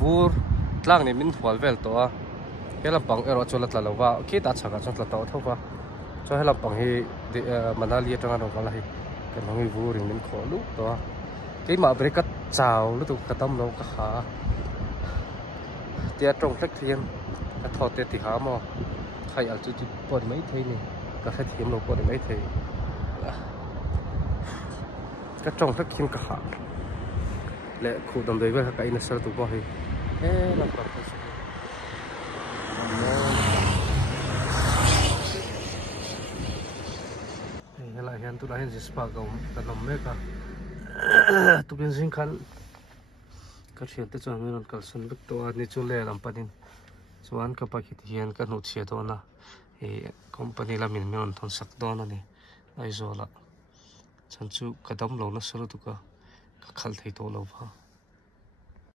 vur tlang ni min hual vel to a hela pang ero chola tla lova ki ta chaka chon tla to thowa cho hela pang hi manali atanga ro kala hi kan ngi vur min kho lu to a cái mà break cắt chào lúc tụ cắt tâm lâu cả hả tia trồng thách thiên cái thọ tia thì hả mà hay ở chỗ bọn mấy thế này cả hai thiên lâu bọn mấy thế cái trồng thách thiên cả hả lệ khu đồng đấy với cái này sao tụ bao hi làm còn cái lại hiện tụ lại hiện spa cầu cái nằm mấy cả tụ bên sinh khăn cái chuyện tới cho người còn xuân bích to ni chú lệ làm panin chuan ka pakhi hian ka nu chhe do na company la min non thon sak do na ni ai zo la chan chu kadam lo na suru tu ka khal thei to lo ba